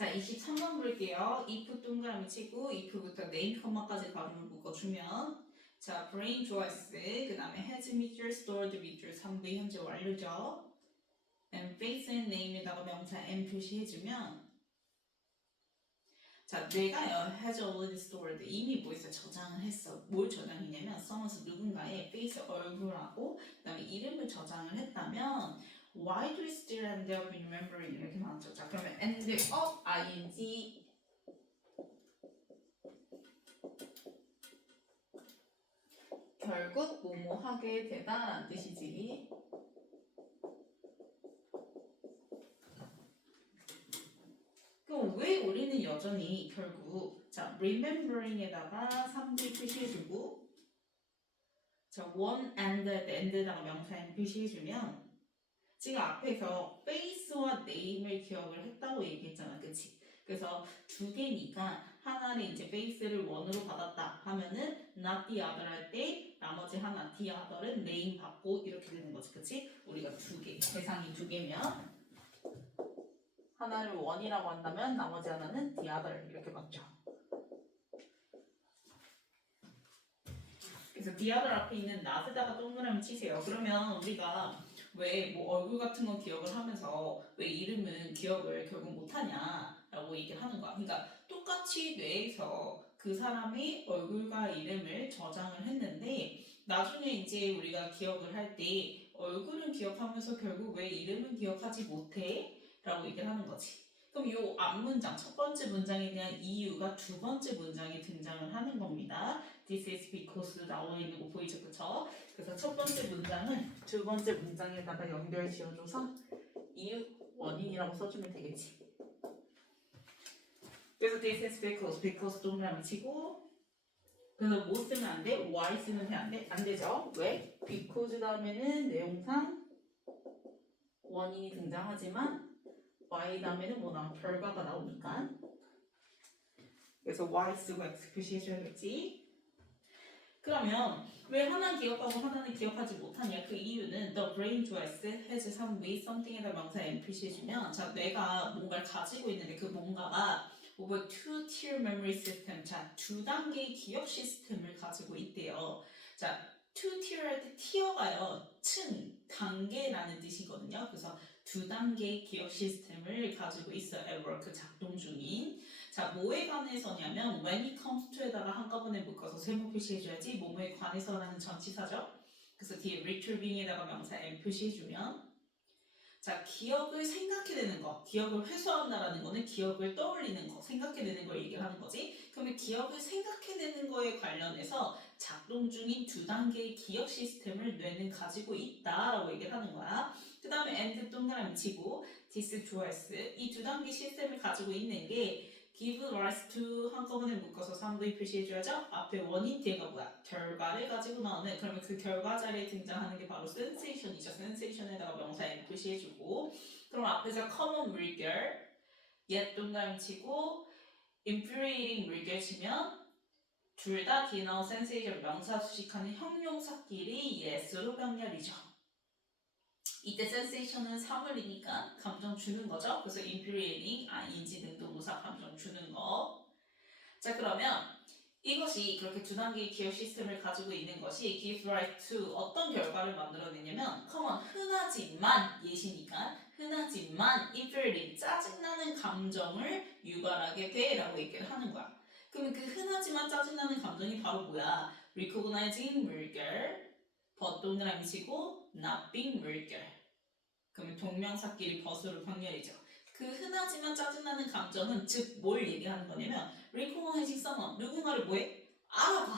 자, 23번 볼게요. if 동그라미 치고 if부터 name, 컴마까지 가로를 묶어주면 자, brain choice, 그 다음에 has 밑줄, stored 밑줄, 3부 현재 완료죠. and face and name에다가 명사 and 표시해주면 자, 내가요 has already stored, 이미 뭐에서 저장을 했어. 뭘 저장했냐면 someone's 누군가의 face, 얼굴하고 그 다음에 이름을 저장을 했다면 why do we still end up remembering 이렇게 나왔죠. 자, 그러면 end up ing 결국 뭐뭐 하게 되다라는 뜻이지. 그럼 왜 우리는 여전히 결국 자 remembering에다가 3부 표시해주고 자 one and and에다가 명사 and 표시해주면 지금 앞에서 face와 name을 기억을 했다고 얘기했잖아, 그치? 그래서 두 개니까 하나를 이제 face를 one으로 받았다 하면은 not the other 할 때 나머지 하나 the other은 name 받고 이렇게 되는 거지, 그치? 우리가 두 개, 대상이 두 개면 하나를 one이라고 한다면 나머지 하나는 the other 이렇게 받죠. 그래서 the other 앞에 있는 not에다가 동그라미 치세요. 그러면 우리가 왜 뭐 얼굴 같은 거 기억을 하면서 왜 이름은 기억을 결국 못하냐라고 얘기를 하는 거야. 그러니까 똑같이 뇌에서 그 사람의 얼굴과 이름을 저장을 했는데 나중에 이제 우리가 기억을 할 때 얼굴은 기억하면서 결국 왜 이름은 기억하지 못해? 라고 얘기를 하는 거지. 그럼 이 앞문장, 첫 번째 문장에 대한 이유가 두 번째 문장에 등장을 하는 겁니다. This is because 나와 있는 거 보이죠, 그쵸? 그래서 첫 번째 문장은 두 번째 문장에다가 연결 지어줘서 이유, 원인이라고 써주면 되겠지. 그래서 this is because 동그라미 치고 그래서 뭐 쓰면 안 돼? why 쓰면 안 되죠? 왜? because 다음에는 내용상 원인이 등장하지만 y 다음에는 뭐 나와? 결과가 나오니까 그래서 y 쓰고 x 표시해줘야겠지. 그러면 왜 하나는 기억하고 하나는 기억하지 못하냐? 그 이유는 the brain choice has some way something에다 명사 and 표시해주면 자 뇌가 뭔가를 가지고 있는데 그 뭔가가 over two-tier memory system 자 두 단계의 기억 시스템을 가지고 있대요. 자 two-tier 할 때 tier가요 층, 단계라는 뜻이거든요. 그래서 두 단계의 기억 시스템을 가지고 있어요. at work 작동 중인. 자, 뭐에 관해서냐면 when it comes to에다가 한꺼번에 묶어서 세모 표시해줘야지 뭐뭐에 관해서라는 전치사죠. 그래서 뒤에 retrieving에다가 명사 and 표시해주면 자, 기억을 생각해내는 거, 기억을 회수한다라는 거는 기억을 떠올리는 거, 생각해내는 걸 얘기를 하는 거지. 그러면 기억을 생각해내는 거에 관련해서 작동 중인 두 단계의 기억 시스템을 뇌는 가지고 있다라고 얘기를 하는 거야. 그 다음에 and 동그라미 치고 this choice 이 두 단계 시스템을 가지고 있는 게 give rise to 한꺼번에 묶어서 3V 표시해줘야죠. 앞에 원인 뒤에가 뭐야? 결과를 가지고 나오는 그러면 그 결과 자리에 등장하는 게 바로 sensation이죠. sensation에다가 명사 N 표시해주고 그럼 앞에서 common 물결 yet 동그라미 치고 infuriating 물결 치면 둘 다 뒤에 나온 sensation 명사 수식하는 형용사끼리 yes로 병렬이죠. 이때 sensation은 사물이니까 감정 주는 거죠. 그래서 infuriating, ing 능동부사 감정 주는 거. 자 그러면 이것이 그렇게 두 단계의 기억 시스템을 가지고 있는 것이 give rise to 어떤 결과를 만들어내냐면 common 흔하지만 예시니까 흔하지만 infuriating 짜증나는 감정을 유발하게 돼 라고 얘기를 하는 거야. 그러면 그 흔하지만 짜증나는 감정이 바로 뭐야? recognizing 물결 but 동그라미 치고 not being 물결 그러면 동명사끼리 벗으로 병렬이죠. 그 흔하지만 짜증나는 감정은 즉 뭘 얘기하는 거냐면 recognizing someone 누군가를 뭐해? 알아봐.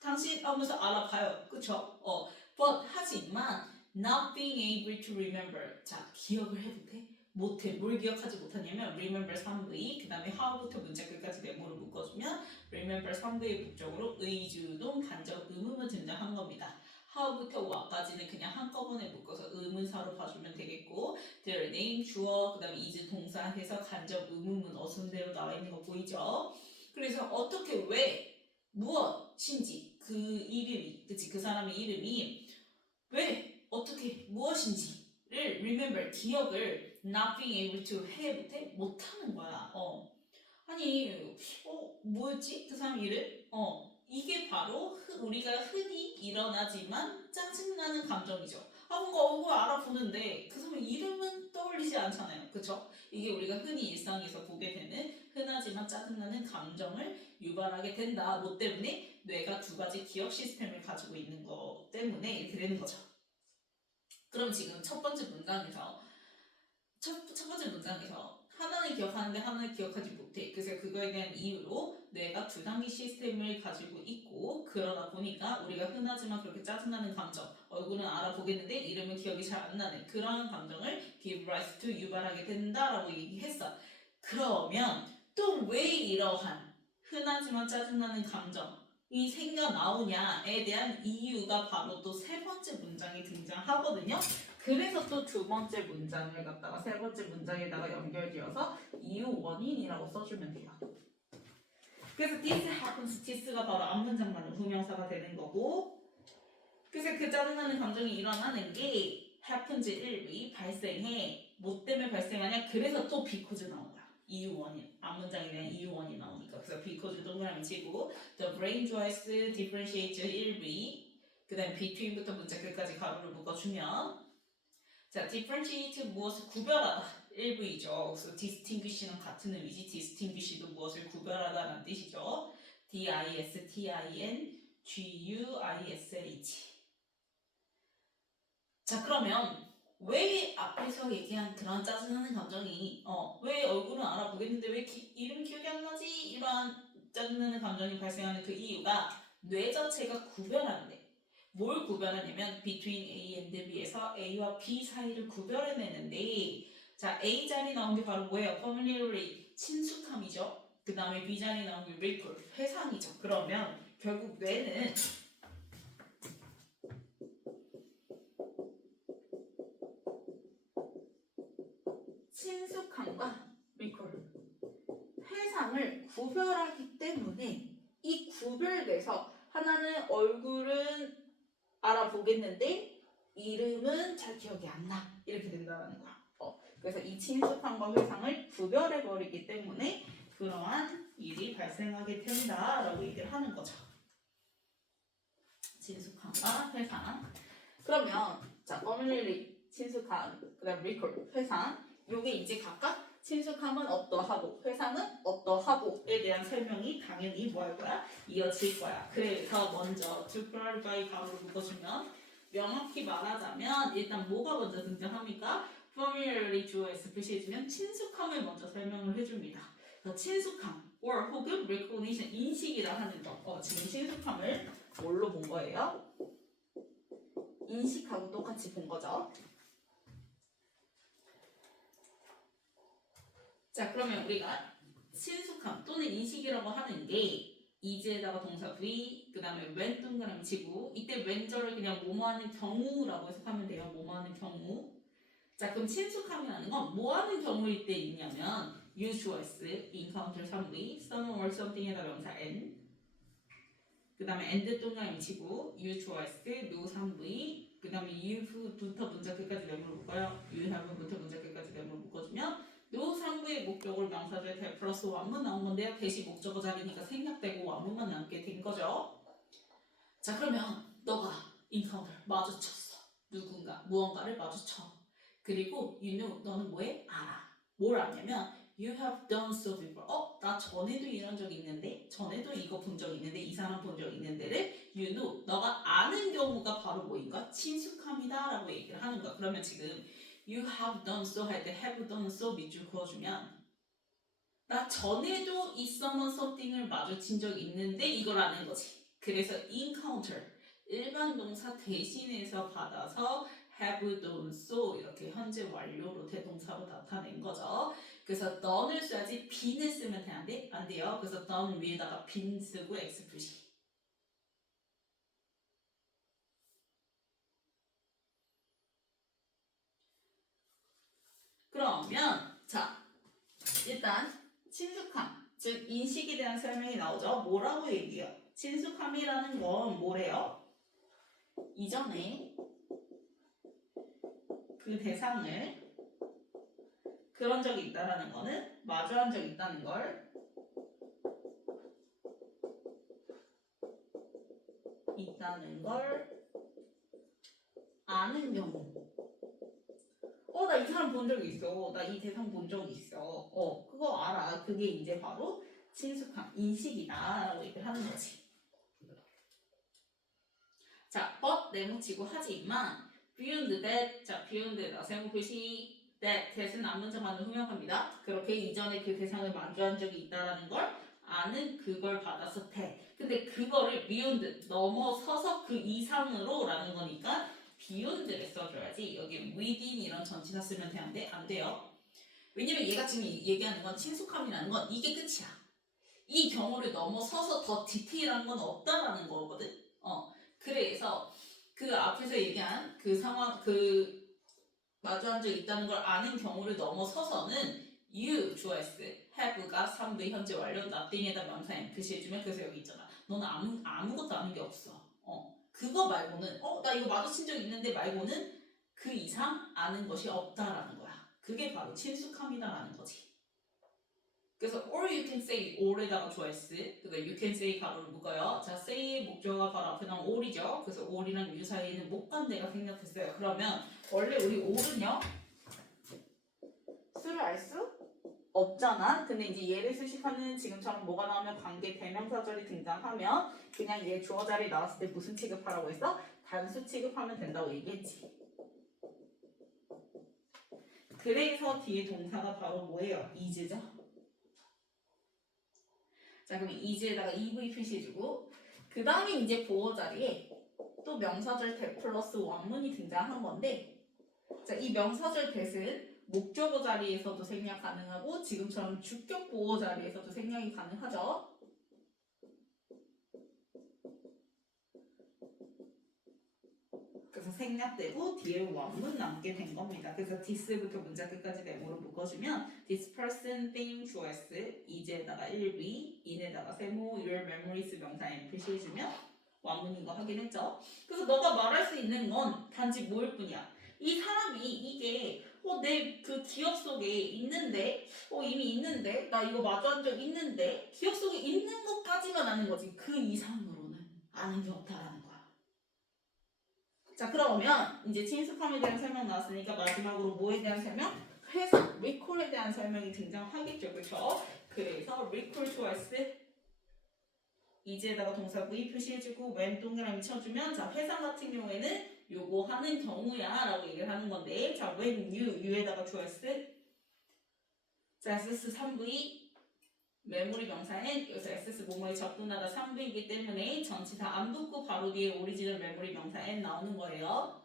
당신 하면서 알아봐요. 그쵸? but 하지만 not being able to remember 자 기억을 해도 돼? 못해. 뭘 기억하지 못하냐면 remember 3V 그 다음에 how부터 문자 끝까지 네모를 묶어주면 remember 3V의 목적으로 의주동 간접 의문문 등장한 겁니다. how부터 what까지는 그냥 한꺼번에 묶어서 의문사로 봐주면 되겠고 their name 주어 그 다음에 is 동사 해서 간접 의문문 어순대로 나와 있는 거 보이죠? 그래서 어떻게 왜 무엇인지 그 이름이 그치 그 사람의 이름이 왜 어떻게 무엇인지를 remember 기억을 not being able to 해 못해? 못하는 거야. 아니 뭐였지? 그 사람 이름? 이게 바로 우리가 흔히 일어나지만 짜증나는 감정이죠. 뭔가 얼굴 알아보는데 그 사람 이름은 떠올리지 않잖아요. 그쵸? 이게 우리가 흔히 일상에서 보게 되는 흔하지만 짜증나는 감정을 유발하게 된다. 뭐 때문에? 뇌가 두 가지 기억 시스템을 가지고 있는 것 때문에 이렇게 되는 거죠. 그럼 지금 첫 번째 문장에서 하나는 기억하는데 하나는 기억하지 못해. 그래서 그거에 대한 이유로 뇌가 두 단계 시스템을 가지고 있고 그러다 보니까 우리가 흔하지만 그렇게 짜증나는 감정, 얼굴은 알아보겠는데 이름은 기억이 잘 안 나는 그런 감정을 give rise to 유발하게 된다라고 얘기했어. 그러면 또 왜 이러한 흔하지만 짜증나는 감정이 생겨나오냐에 대한 이유가 바로 또 세 번째 문장에 등장하거든요. 그래서 또 두 번째 문장을 갖다가 세 번째 문장에다가 연결지어서 이유 원인이라고 써주면 돼요. 그래서 this happens, this가 바로 앞문장만은 후명사가 되는 거고, 그래서 그 짜증나는 감정이 일어나는 게 happens 1위 발생해. 뭐 때문에 발생하냐? 그래서 또 because 나온 거야. 이유 원인. 앞문장에 대한 이유 원이 나오니까. 그래서 because 동그라미 치고 the brain tries to differentiate 1위 그 다음에 between부터 문자 끝까지 가로를 묶어주면 자, differentiate 무엇을 구별하다 1부이죠. 그래서 distinguish는 같은 의미지. distinguish도 무엇을 구별하다라는 뜻이죠. distinguish. 자, 그러면 왜 앞에서 얘기한 그런 짜증나는 감정이 왜 얼굴은 알아보겠는데 왜 이름 기억이 안 나지? 이러한 짜증나는 감정이 발생하는 그 이유가 뇌 자체가 구별하는데 뭘 구별하냐면 between A and B에서 A와 B 사이를 구별해내는데 자 A 자리 나온 게 바로 뭐예요? familiarity 친숙함이죠. 그 다음에 B 자리 나온 게 recall 회상이죠. 그러면 결국 뇌는 친숙함과 recall 회상을 구별하기 때문에 이 구별돼서 하나는 얼굴은 알아보겠는데 이름은 잘 기억이 안 나. 이렇게 된다는 거야. 그래서 이 친숙함과 회상을 구별해버리기 때문에 그러한 일이 발생하게 된다라고 얘기를 하는 거죠. 친숙함과 회상. 그러면 자, familiarity, 친숙함, 그 다음 recall, 회상. 요게 이제 각각 친숙함은 어떠하고 회상은 어떠하고에 대한 설명이 당연히 뭐 할 거야? 이어질 거야. 그래서 먼저 to clarify 가로를 묶어주면 명확히 말하자면 일단 뭐가 먼저 등장합니까? familiarity 주어 SPC 해주면 친숙함을 먼저 설명을 해줍니다. 친숙함 or 혹은 recognition 인식이라 하는 거. 지금 친숙함을 뭘로 본 거예요? 인식하고 똑같이 본 거죠. 자, 그러면 우리가 친숙함 또는 인식이라고 하는 게 이제에다가 동사 V, 그 다음에 when 동그라미 치고 이때 when절을 그냥 뭐뭐하는 경우라고 해석하면 돼요. 뭐뭐하는 경우. 자, 그럼 친숙함이라는 건 뭐하는 경우일 때 있냐면 usuals, encounter 3V, someone or something에다 명사 n 그 다음에 and 동그라미 치고 usuals, no 3V 그 다음에 you부터 문자 끝까지 내용을 묶어요. you have부터 문자 끝까지 내용을 묶어주면 요 3부의 목적을 명사절 대 플러스 완문 나온 건데요. 대시 목적어 자리니까 생략되고 완문만 남게 된 거죠. 자, 그러면 너가 encounter 마주쳤어. 누군가 무언가를 마주쳐. 그리고 you know 너는 뭐해? 알아. 뭘 아냐면 you have done so before. 나 전에도 이런 적 있는데 전에도 이거 본 적 있는데 이 사람 본 적 있는데를 you know 너가 아는 경우가 바로 뭐인가? 친숙함이다 라고 얘기를 하는 거야. 그러면 지금 you have done so 할 때 have done so 밑줄 그어주면 나 전에도 이 someone something을 마주친 적 있는데 이걸 아는 거지. 그래서 encounter 일반 동사 대신해서 받아서 have done so 이렇게 현재 완료로 대동사로 나타낸 거죠. 그래서 done을 써야지 bene을 쓰면 되는데 안 돼요. 그래서 done 위에다가 been 쓰고 x 표시. 그러면 자 일단 친숙함 즉 인식에 대한 설명이 나오죠. 뭐라고 얘기해요? 친숙함이라는 건 뭐래요? 이전에 그 대상을 그런 적이 있다라는 거는 마주한 적이 있다는 걸 아는 경우. 나 이 사람 본 적이 있어. 나 이 대상 본 적이 있어. 그거 알아. 그게 이제 바로 친숙함, 인식이다라고 얘기를 하는 거지. 자, but 네모치고 하지만 beyond that, 자, beyond에다 세모 표시 that은 앞문자만을 후명합니다. 그렇게 이전에 그 대상을 마주한 적이 있다라는 걸 아는 그걸 받아서 돼. 근데 그거를 beyond 넘어서서 그 이상으로 라는 거니까 beyond를 써줘야지. 여기 within 이런 전치사 쓰면 되는데 안 돼요. 왜냐면 얘가 지금 얘기하는 건 친숙함이라는 건 이게 끝이야. 이 경우를 넘어서서 더 디테일한 건 없다라는 거거든. 그래서 그 앞에서 얘기한 그 상황, 그 마주한 적 있다는 걸 아는 경우를 넘어서서는 you, 주어 S, have가 3부 현재 완료, nothing에다 명사 M 표시해주면 그래서 여기 있잖아. 너는 아무것도 아는 게 없어. 그거 말고는 나 이거 마주친 적 있는데 말고는 그 이상 아는 것이 없다라는 거야. 그게 바로 친숙함이다라는 거지. 그래서 or you can say or에다가 주어 S, 그러니까 you can say 가로를 묶어요. 자, say의 목적어가 바로 앞에 나온 or이죠. 그래서 or이랑 you 사이에는 목관대가 생략됐어요. 그러면 원래 우리 or은요 수를 알 수 없잖아. 근데 이제 얘를 수식하는 지금처럼 뭐가 나오면 관계 대명사절이 등장하면 그냥 얘 주어 자리 나왔을 때 무슨 취급하라고 했어? 단수 취급하면 된다고 얘기했지. 그래서 뒤에 동사가 바로 뭐예요? is죠. 자, 그럼 is에다가 EV 표시해주고 그 다음에 이제 보어 자리에 또 명사절 that 플러스 원문이 등장한 건데 자, 이 명사절 that은 목적어 자리에서도 생략 가능하고 지금처럼 주격 보어 자리에서도 생략이 가능하죠. 그래서 생략되고 뒤에 원문 남게 된 겁니다. 그래서 this부터 문장 끝까지 네모로 묶어주면 this person, thing, 주어 S, is에다가 1V, in에다가 세모, your memories 명사 M 표시해주면 원문인 거 확인했죠? 그래서 너가 말할 수 있는 건 단지 뭐일 뿐이야. 이 사람이 이게 내 그 기억 속에 있는데 이미 있는데 나 이거 마주한 적 있는데 기억 속에 있는 것까지만 아는 거지 그 이상으로는 아는 게 없다라는 거야. 자, 그러면 이제 친숙함에 대한 설명 나왔으니까 마지막으로 뭐에 대한 설명? 회상, recall에 대한 설명이 등장하겠죠, 그렇죠? 그래서 recall twice 이제다가 동사 V 표시해주고 왼 동그라미 쳐주면 자 회상 같은 경우에는 요거 하는 경우야 라고 얘기를 하는 건데 자 when you에다가 주어 S 자 SS 3V 메모리 명사는 여기서 SS 뭐뭐에 접근하다 3V이기 때문에 전치사 안 붙고 바로 뒤에 오리지널 메모리 명사 N 나오는 거예요.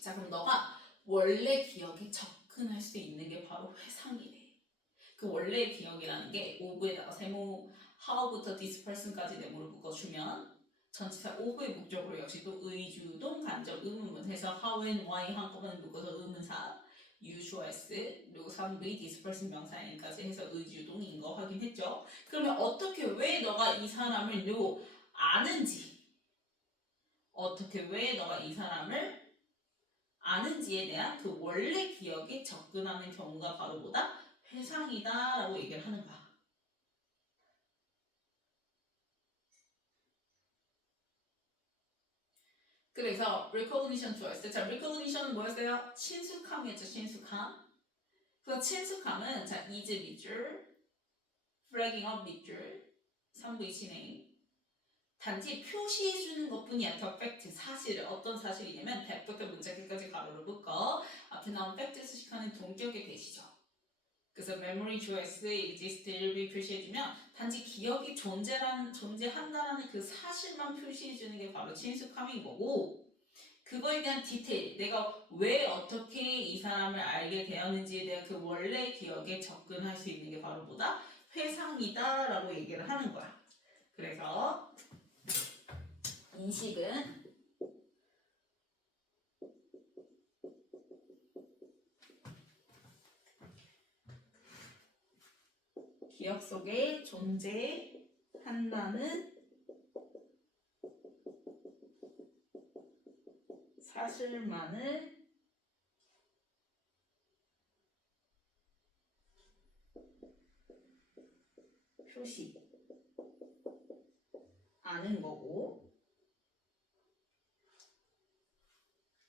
자 그럼 너가 원래 기억에 접근할 수 있는 게 바로 회상이래. 그 원래의 기억이라는 게 오브에다가 세모 how부터 this person까지 네모를 묶어주면 전치사 오브의 목적으로 역시 또 의주동 간접 의문문 해서 how and why 한꺼번에 묶어서 의문사 you, s 그리고 3v this person 명사인까지 해서 의주동인 거 확인했죠. 그러면 어떻게 왜 너가 이 사람을 아는지 어떻게 왜 너가 이 사람을 아는지에 대한 그 원래 기억에 접근하는 경우가 바로 뭐다? 회상이다 라고 얘기를 하는 거야. 그래서 recognition 좋아했어요. 자, recognition은 뭐였어요? 친숙함이었죠, 친숙함. 그래서 친숙함은 자, is 밑줄, flagging up 밑줄, 3V 진행. 단지 표시해주는 것뿐이야. 더 팩트, 사실을. 어떤 사실이냐면 that부터 문자 끝까지 가로로 묶어 앞에 나온 팩트 수식하는 동격의 대시죠. 그래서 memory 주어 S, exist, will 표시해주면 단지 기억이 존재한다라는 그 사실만 표시해주는 게 바로 친숙함인 거고 그거에 대한 디테일, 내가 왜 어떻게 이 사람을 알게 되었는지에 대한 그 원래 기억에 접근할 수 있는 게 바로 뭐다? 회상이다 라고 얘기를 하는 거야. 그래서 인식은 기억 속에 존재한다는 사실만을 표시 아는 거고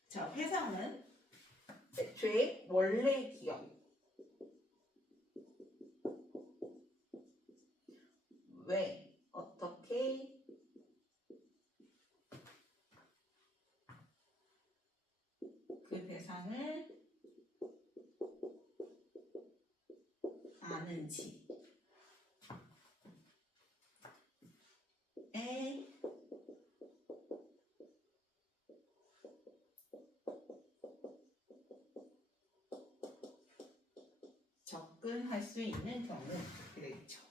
자 회상은 애초에 원래 기억 왜 어떻게 그 대상을 아는지에 접근할 수 있는 경우 이렇게 되겠죠.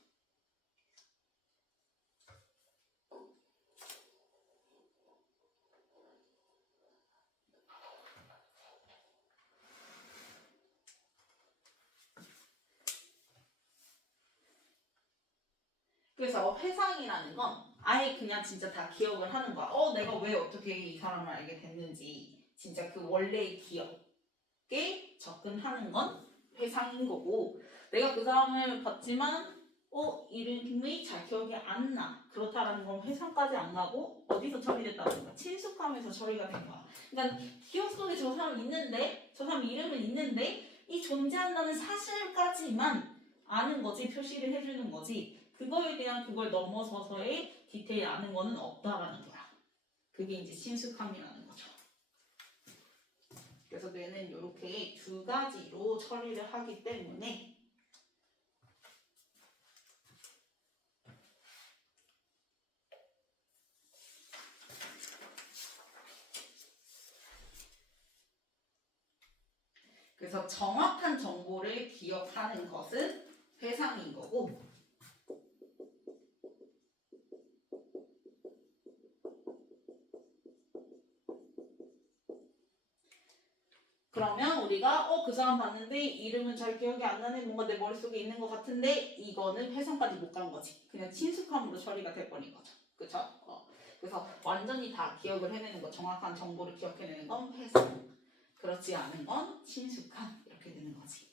그래서 회상이라는 건 아예 그냥 진짜 다 기억을 하는 거야. 내가 왜 어떻게 이 사람을 알게 됐는지 진짜 그 원래의 기억에 접근하는 건 회상인 거고 내가 그 사람을 봤지만 이름이 잘 기억이 안 나. 그렇다라는 건 회상까지 안 가고 어디서 처리됐다는 거야? 친숙함에서 처리가 된 거야. 그러니까 기억 속에 저 사람 있는데 저 사람 이름은 있는데 이 존재한다는 사실까지만 아는 거지 표시를 해주는 거지 그거에 대한 그걸 넘어서서의 디테일 아는 거는 없다라는 거야. 그게 이제 친숙함이라는 거죠. 그래서 뇌는 이렇게 두 가지로 처리를 하기 때문에 그래서 정확한 정보를 기억하는 것은 회상인 거고 그러면 우리가 그 사람 봤는데 이름은 잘 기억이 안 나네 뭔가 내 머릿속에 있는 것 같은데 이거는 회상까지 못 간 거지. 그냥 친숙함으로 처리가 돼버린 거죠. 그쵸? 그래서 완전히 다 기억을 해내는 거 정확한 정보를 기억해내는 건 회상 그렇지 않은 건 친숙함 이렇게 되는 거지.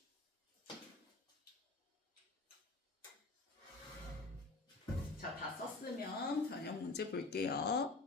자, 다 썼으면 변형 문제 볼게요.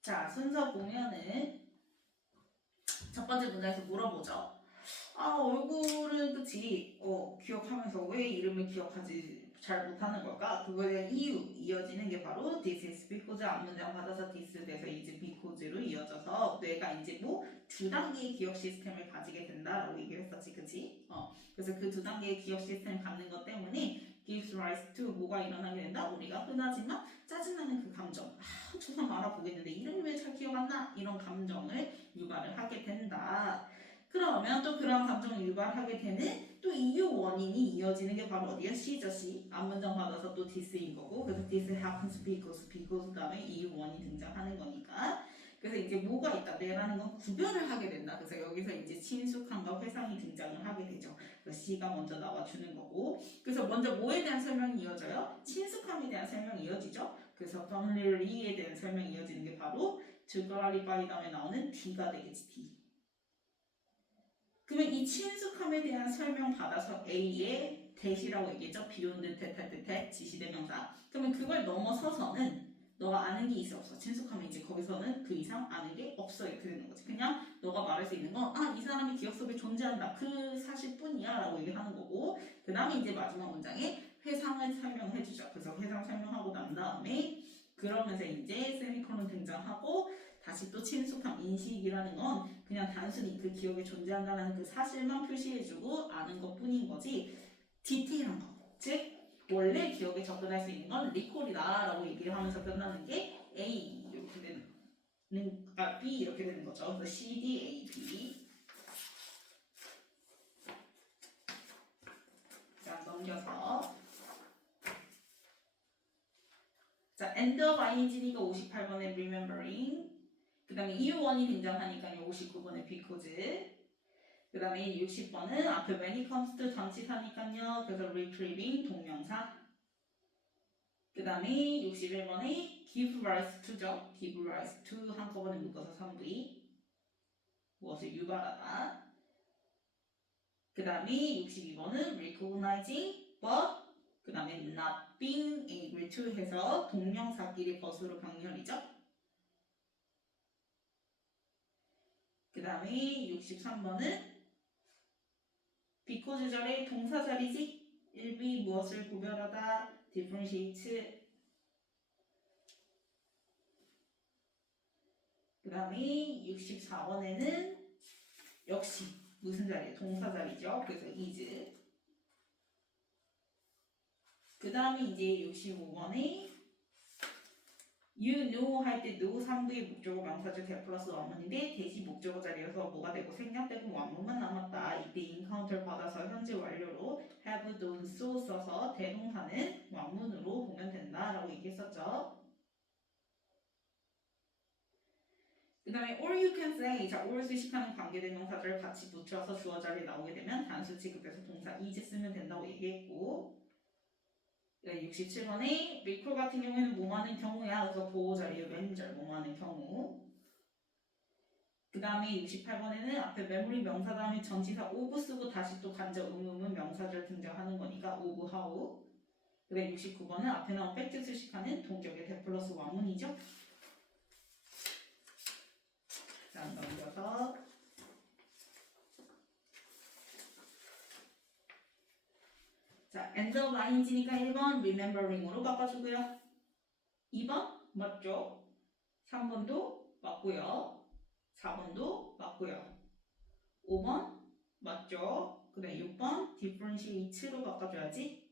자, 순서 보면은 첫 번째 문제에서 물어보죠. 얼굴은 그치 기억하면서 왜 이름을 기억하지 잘 못하는 걸까? 그거에 대한 이유 이어지는 게 바로 this is because 앞문장 받아서 this 돼서 is because로 이어져서 뇌가 이제 두 단계의 기억 시스템을 가지게 된다라고 얘기를 했었지 그치? 그래서 그 두 단계의 기억 시스템을 갖는 것 때문에 gives rise to 뭐가 일어나게 된다? 우리가 흔하지만 짜증나는 그 감정 저 사람 알아보겠는데 이름이 왜 잘 기억 안 나? 이런 감정을 유발을 하게 된다. 그러면 또 그런 감정을 유발하게 되는 또 이유 원인이 이어지는 게 바로 어디야? C죠 C. 앞문장 받아서 또 this인 거고 그래서 this happens because 다음에 이유 원인이 등장하는 거니까 그래서 이제 뭐가 있다 뇌라는 건 구별을 하게 된다. 그래서 여기서 이제 친숙함과 회상이 등장을 하게 되죠. 그래서 C가 먼저 나와주는 거고 그래서 먼저 뭐에 대한 설명이 이어져요? 친숙함에 대한 설명이 이어지죠. 그래서 familiarly에 대한 설명이 이어지는 게 바로 to clarify 다음에 나오는 D가 되겠지 D. 그러면 이 친숙함에 대한 설명 받아서 A의 that이라고 얘기했죠. beyond that, 지시대명사. 그러면 그걸 넘어서서는 너가 아는 아는 게 있어 없어? 친숙하면 이제 거기서는 그 이상 아는 게 없어 이렇게 되는 거지. 그냥 너가 말할 수 있는 건 이 사람이 기억 속에 존재한다 그 사실뿐이야 라고 얘기하는 거고, 그 다음에 이제 마지막 문장에 회상을 설명해 주죠. 그래서 회상 설명하고 난 다음에 그러면서 이제 세미콜론 등장하고, 다시 또 친숙함 인식이라는 건 그냥 단순히 그 기억에 존재한다는 그 사실만 표시해주고 아는 것뿐인 거지 디테일한 거, 즉 원래 기억에 접근할 수 있는 건 리콜이다 라고 얘기를 하면서 끝나는 게 A 이렇게 되는 B 이렇게 되는 거죠. 그래서 C, D, A, B. 자, 넘겨서 자, end of ing니까 58번에 remembering, 그 다음에 이유원이 등장하니까 59번에 because, 그 다음에 60번은 앞에 when it comes to 전치사니까요. 그래서 retrieving 동명사. 그 다음에 61번에 give rise to죠. give rise to 한꺼번에 묶어서 3V. 무엇을 유발하다. 그 다음에 62번은 recognizing but, 그 다음에 not being able to 해서 동명사끼리 벗으로 병렬이죠. 그 다음에 63번은 because 절의 동사 자리지. 1비 무엇을 구별하다 differentiate. 그 다음에 64번에는 역시 무슨 자리예요? 동사 자리죠. 그래서 is. 그 다음에 이제 65번에 you know 할 때 know 3부의 목적어 명사절 대 플러스 원문인데 대시 목적어 자리여서 뭐가 되고 생략되고 원문만 남았다. 이때 encounter 받아서 현재 완료로 have, done, so 써서 대동사는 원문으로 보면 된다라고 얘기했었죠. 그 다음에 or you can say, 자 or 수식하는 관계대명사절 같이 붙여서 주어 자리에 나오게 되면 단수 취급해서 동사 is 쓰면 된다고 얘기했고, 67번에 recall 같은 경우에는 뭐하는 경우야. 그래서 보호 자리에 왼절 뭐하는 경우. 그 다음에 68번에는 앞에 memory 명사 다음에 전치사 of 쓰고 다시 또 간접 의문문 명사절 등장하는 거니까 of how. 그 다음에 69번은 앞에 나온 팩트 수식하는 동격의 대 플러스 원문이죠. 자, 넘겨서 자, end of ing니까 1번 remembering으로 바꿔주고요. 2번 맞죠? 3번도 맞고요. 4번도 맞고요. 5번 맞죠? 그 다음에 6번 differentiate로 바꿔줘야지.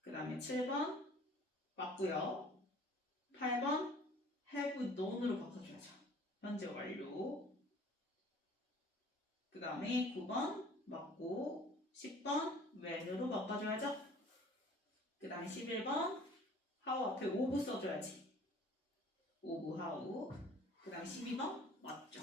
그 다음에 7번 맞고요. 8번 have done으로 바꿔줘야죠. 현재 완료. 그 다음에 9번 맞고 10번 when으로 바꿔줘야죠. 그 다음에 11번 how 앞에 of 써줘야지. of how. 그 다음에 12번 맞죠.